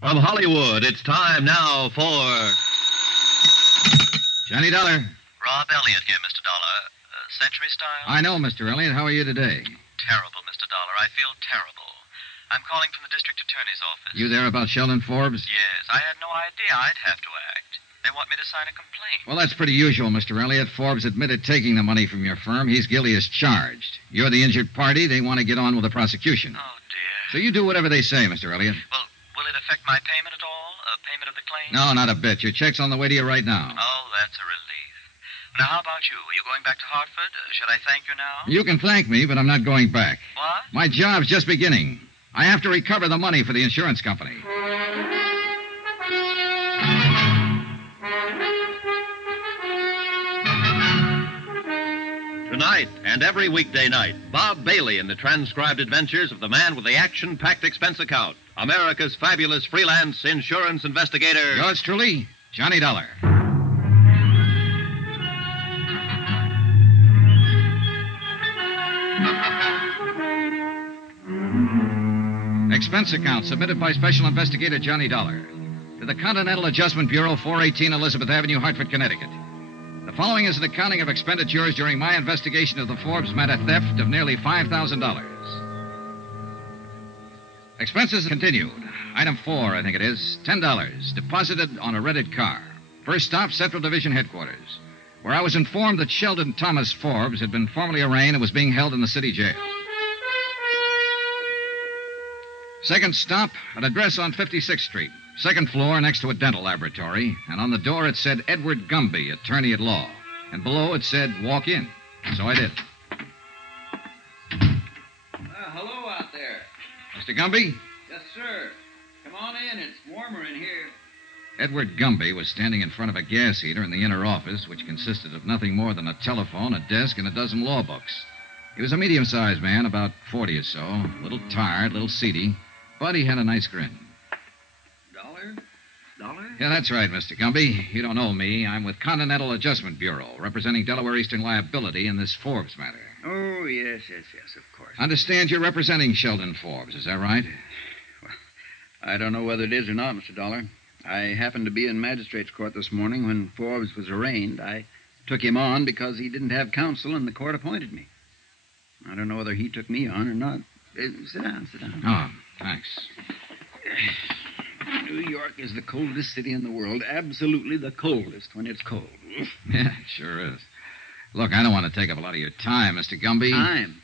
From Hollywood, it's time now for Johnny Dollar. Rob Elliott here, Mr. Dollar. Century style? I know, Mr. Elliott. How are you today? Terrible, Mr. Dollar. I feel terrible. I'm calling from the district attorney's office. You there about Sheldon Forbes? Yes, I had no idea I'd have to act. They want me to sign a complaint. Well, that's pretty usual, Mr. Elliott. Forbes admitted taking the money from your firm. He's guilty as charged. You're the injured party. They want to get on with the prosecution. Oh, dear. So you do whatever they say, Mr. Elliott. Well, will it affect my payment at all? Payment of the claim? No, not a bit. Your check's on the way to you right now. Oh, that's a relief. Now, how about you? Are you going back to Hartford? Should I thank you now? You can thank me, but I'm not going back. What? My job's just beginning. I have to recover the money for the insurance company. Tonight and every weekday night, Bob Bailey in the transcribed adventures of the man with the action-packed expense account, America's fabulous freelance insurance investigator. Yours truly, Johnny Dollar. Expense account submitted by Special Investigator Johnny Dollar to the Continental Adjustment Bureau, 418 Elizabeth Avenue, Hartford, Connecticut. The following is an accounting of expenditures during my investigation of the Forbes matter theft of nearly $5,000. Expenses continued. Item 4, I think it is, $10, deposited on a rented car. First stop, Central Division Headquarters, where I was informed that Sheldon Thomas Forbes had been formally arraigned and was being held in the city jail. Second stop, an address on 56th Street. Second floor next to a dental laboratory. And on the door it said Edward Gumby, attorney at law. And below it said, walk in. So I did. Hello out there. Mr. Gumby? Yes, sir. Come on in. It's warmer in here. Edward Gumby was standing in front of a gas heater in the inner office, which consisted of nothing more than a telephone, a desk, and a dozen law books. He was a medium-sized man, about 40 or so, a little tired, a little seedy, but he had a nice grin. Dollar? Yeah, that's right, Mr. Gumby. You don't know me. I'm with Continental Adjustment Bureau, representing Delaware Eastern Liability in this Forbes matter. Oh, yes, of course. Understand you're representing Sheldon Forbes, is that right? Well, I don't know whether it is or not, Mr. Dollar. I happened to be in magistrate's court this morning when Forbes was arraigned. I took him on because he didn't have counsel and the court appointed me. I don't know whether he took me on or not. Sit down. Oh, thanks. New York is the coldest city in the world. Absolutely the coldest when it's cold. Yeah, it sure is. Look, I don't want to take up a lot of your time, Mr. Gumby. Time?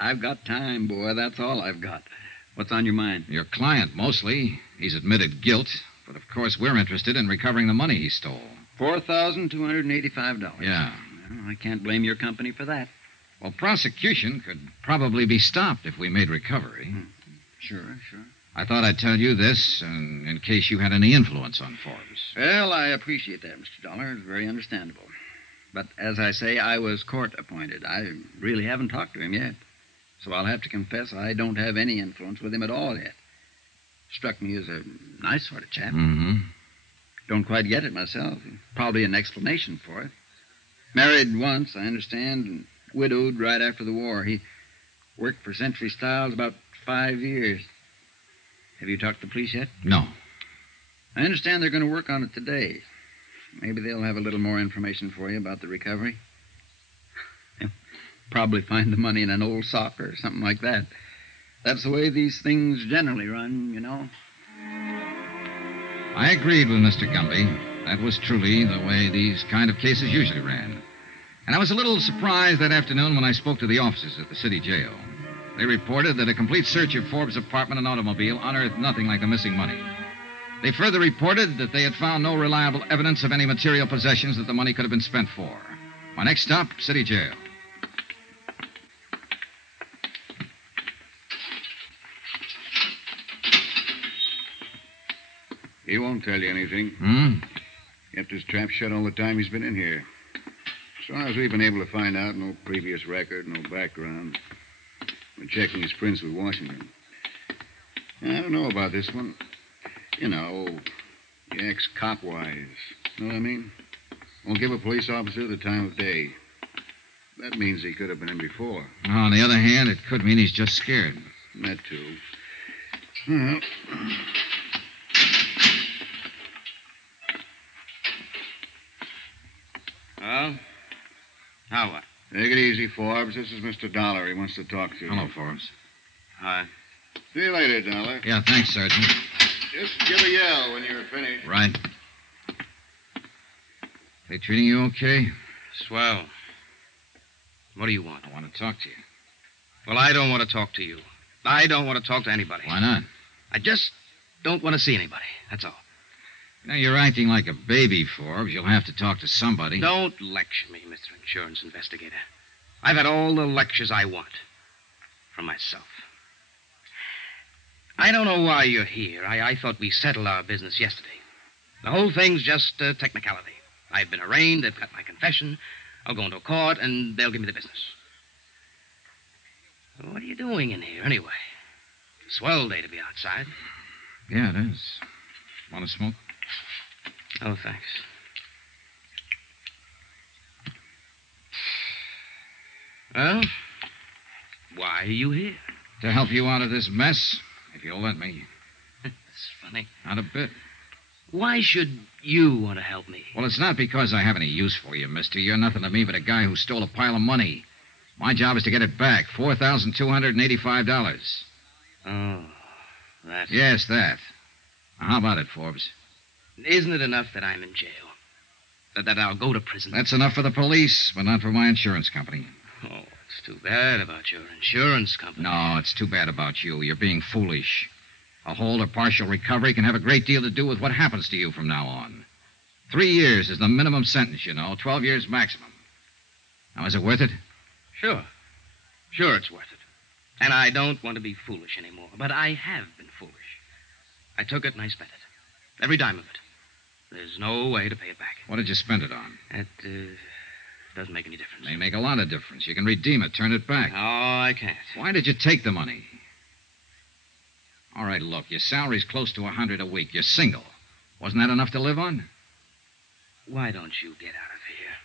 I've got time, boy. That's all I've got. What's on your mind? Your client, mostly. He's admitted guilt, but of course we're interested in recovering the money he stole. $4,285. Yeah. Well, I can't blame your company for that. Well, prosecution could probably be stopped if we made recovery. Sure. I thought I'd tell you this in case you had any influence on Forbes. Well, I appreciate that, Mr. Dollar. It's very understandable. But as I say, I was court appointed. I really haven't talked to him yet. So I'll have to confess I don't have any influence with him at all yet. Struck me as a nice sort of chap. Mm-hmm. Don't quite get it myself. Probably an explanation for it. Married once, I understand, and widowed right after the war. He worked for Century Styles about 5 years. Have you talked to the police yet? No. I understand they're going to work on it today. Maybe they'll have a little more information for you about the recovery. They'll probably find the money in an old sock or something like that. That's the way these things generally run, you know. I agreed with Mr. Gumby. That was truly the way these kind of cases usually ran. And I was a little surprised that afternoon when I spoke to the officers at the city jail. They reported that a complete search of Forbes' apartment and automobile unearthed nothing like the missing money. They further reported that they had found no reliable evidence of any material possessions that the money could have been spent for. My next stop, city jail. He won't tell you anything. Hmm? Kept his trap shut all the time he's been in here. As far as we've been able to find out, no previous record, no background. We're checking his prints with Washington. I don't know about this one. You know, he acts cop-wise. Know what I mean? Won't give a police officer the time of day. That means he could have been in before. On the other hand, it could mean he's just scared. That, too. Well, Take it easy, Forbes. This is Mr. Dollar. He wants to talk to you. Hello, Forbes. Hi. See you later, Dollar. Yeah, thanks, Sergeant. Just give a yell when you're finished. Right. They treating you okay? Swell. What do you want? I want to talk to you. Well, I don't want to talk to you. I don't want to talk to anybody. Why not? I just don't want to see anybody. That's all. You know, you're acting like a baby, Forbes. You'll have to talk to somebody. Don't lecture me, Mr. Insurance Investigator. I've had all the lectures I want. From myself. I don't know why you're here. I thought we settled our business yesterday. The whole thing's just a technicality. I've been arraigned, they've got my confession. I'll go into court, and they'll give me the business. What are you doing in here, anyway? Swell day to be outside. Yeah, it is. Want to smoke? Oh, thanks. Well, why are you here? To help you out of this mess, if you'll let me. It's funny. Not a bit. Why should you want to help me? Well, it's not because I have any use for you, mister. You're nothing to me but a guy who stole a pile of money. My job is to get it back. $4,285. Oh, that. Yes, that. Now, how about it, Forbes? Isn't it enough that I'm in jail? That I'll go to prison? That's enough for the police, but not for my insurance company. Oh, it's too bad about your insurance company. No, it's too bad about you. You're being foolish. A whole or partial recovery can have a great deal to do with what happens to you from now on. 3 years is the minimum sentence, you know. 12 years maximum. Now, is it worth it? Sure. Sure, it's worth it. And I don't want to be foolish anymore. But I have been foolish. I took it and I spent it. Every dime of it. There's no way to pay it back. What did you spend it on? It doesn't make any difference. May make a lot of difference. You can redeem it, turn it back. No, I can't. Why did you take the money? All right, look, your salary's close to $100 a week. You're single. Wasn't that enough to live on? Why don't you get out of here?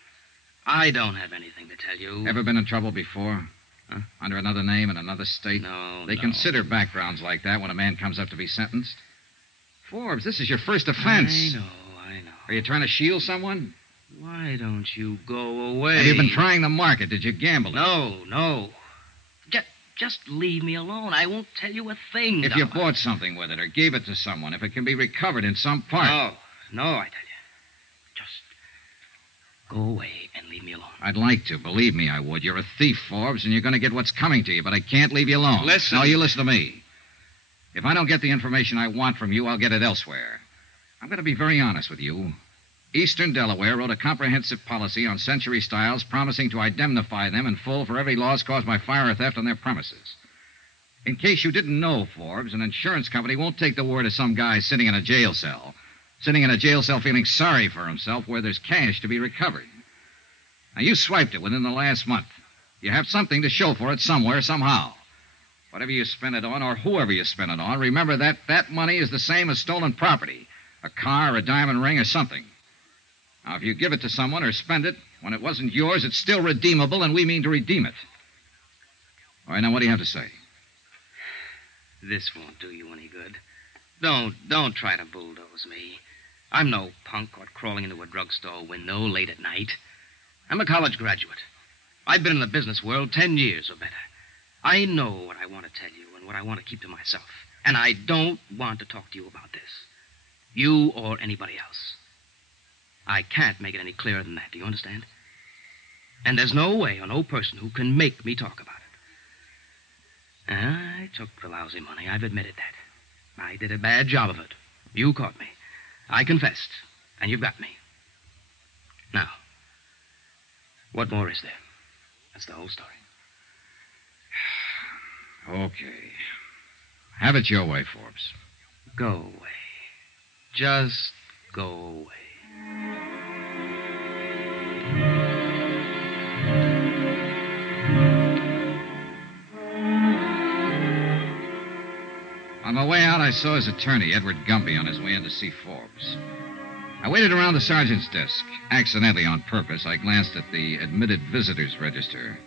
I don't have anything to tell you. Ever been in trouble before? Huh? Under another name in another state? No, They no. consider backgrounds like that when a man comes up to be sentenced. Forbes, this is your first offense. I know. Are you trying to shield someone? Why don't you go away? Have you been trying the market? Did you gamble? No. Just leave me alone. I won't tell you a thing. If you Dollar. bought something with it or gave it to someone, if it can be recovered in some part. No, I tell you. Just go away and leave me alone. I'd like to. Believe me, I would. You're a thief, Forbes, and you're going to get what's coming to you, but I can't leave you alone. Listen. No, you listen to me. If I don't get the information I want from you, I'll get it elsewhere. I'm going to be very honest with you. Eastern Delaware wrote a comprehensive policy on Century Styles promising to indemnify them in full for every loss caused by fire or theft on their premises. In case you didn't know, Forbes, an insurance company won't take the word of some guy sitting in a jail cell feeling sorry for himself where there's cash to be recovered. Now, you swiped it within the last month. You have something to show for it somewhere, somehow. Whatever you spend it on, or whoever you spend it on, remember that money is the same as stolen property. A car, a diamond ring, or something. Now, if you give it to someone or spend it, when it wasn't yours, it's still redeemable, and we mean to redeem it. All right, now, what do you have to say? This won't do you any good. Don't try to bulldoze me. I'm no punk caught crawling into a drugstore window late at night. I'm a college graduate. I've been in the business world 10 years or better. I know what I want to tell you and what I want to keep to myself. And I don't want to talk to you about this. You or anybody else. I can't make it any clearer than that. Do you understand? And there's no way or no person who can make me talk about it. I took the lousy money. I've admitted that. I did a bad job of it. You caught me. I confessed. And you've got me. Now, what more is there? That's the whole story. Okay. Have it your way, Forbes. Go away. Just go away. On my way out, I saw his attorney, Edward Gumby, on his way in to see Forbes. I waited around the sergeant's desk. Accidentally, on purpose, I glanced at the admitted visitors register.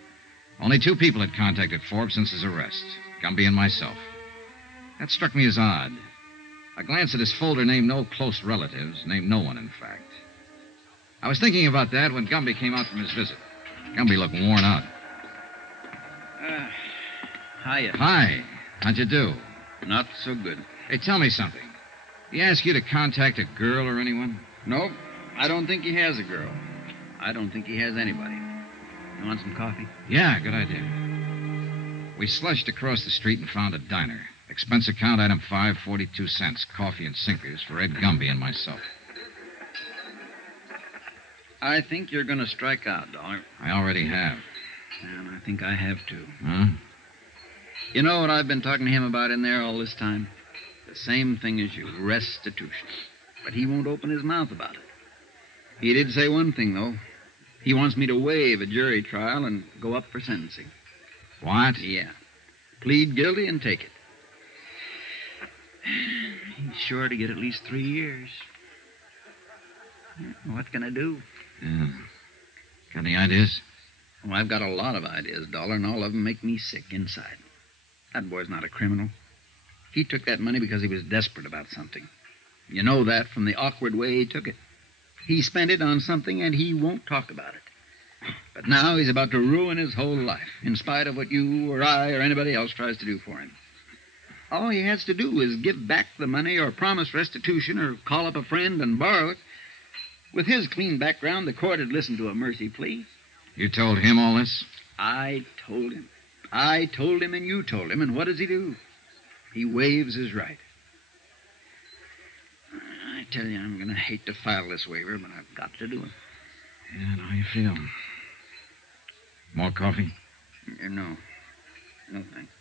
Only 2 people had contacted Forbes since his arrest, Gumby and myself. That struck me as odd. A glance at his folder named no close relatives, named no one, in fact. I was thinking about that when Gumby came out from his visit. Gumby looked worn out. Hiya. Hi. How'd you do? Not so good. Hey, tell me something. He asked you to contact a girl or anyone? Nope. I don't think he has a girl. I don't think he has anybody. You want some coffee? Yeah, good idea. We slushed across the street and found a diner. Expense account item 5, 42 cents. Coffee and sinkers for Ed Gumby and myself. I think you're going to strike out, Dollar. I already have. And I think I have, too. Huh? You know what I've been talking to him about in there all this time? The same thing as you, restitution. But he won't open his mouth about it. He did say one thing, though. He wants me to waive a jury trial and go up for sentencing. What? Yeah. Plead guilty and take it. He's sure to get at least 3 years. What can I do? Yeah. Got any ideas? Well, I've got a lot of ideas, Dollar, and all of them make me sick inside. That boy's not a criminal. He took that money because he was desperate about something. You know that from the awkward way he took it. He spent it on something, and he won't talk about it. But now he's about to ruin his whole life, in spite of what you or I or anybody else tries to do for him. All he has to do is give back the money or promise restitution or call up a friend and borrow it. With his clean background, the court would listen to a mercy plea. You told him all this? I told him. I told him and you told him, and what does he do? He waives his right. I tell you, I'm going to hate to file this waiver, but I've got to do it. Yeah, how you feel? More coffee? No. No, thanks.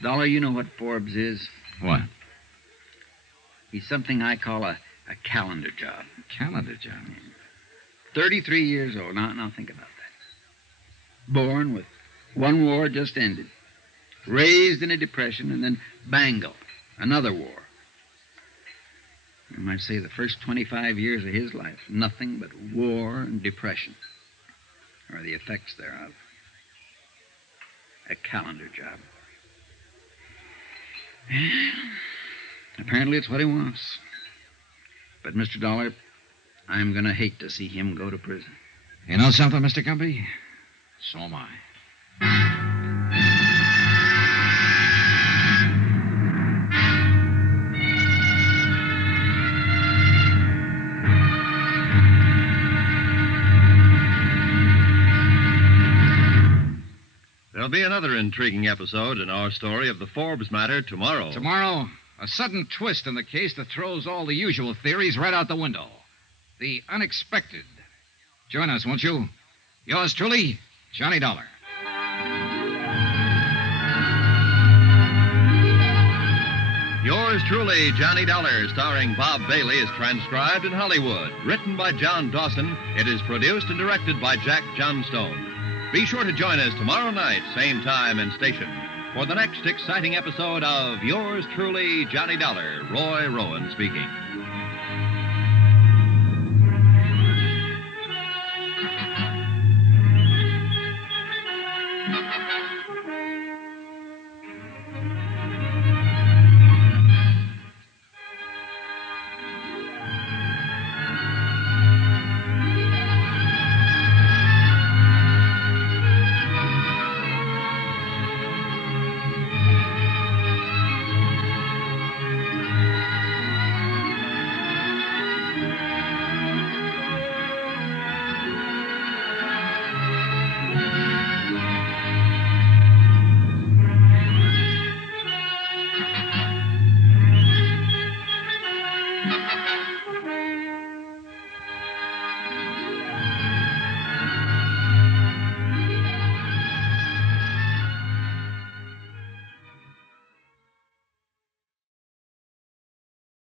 Dollar, you know what Forbes is? What? He's something I call a calendar job. Calendar job? 33 years old. Now think about that. Born with one war just ended. Raised in a depression, and then bango, another war. You might say the first 25 years of his life, nothing but war and depression, or the effects thereof. A calendar job. Apparently it's what he wants. But, Mr. Dollar, I'm going to hate to see him go to prison. You know something, Mr. Gumby? So am I. There'll be another intriguing episode in our story of the Forbes matter tomorrow. Tomorrow, a sudden twist in the case that throws all the usual theories right out the window. The unexpected. Join us, won't you? Yours truly, Johnny Dollar. Yours truly, Johnny Dollar, starring Bob Bailey, is transcribed in Hollywood. Written by John Dawson, it is produced and directed by Jack Johnstone. Be sure to join us tomorrow night, same time and station, for the next exciting episode of Yours truly, Johnny Dollar. Roy Rowan speaking.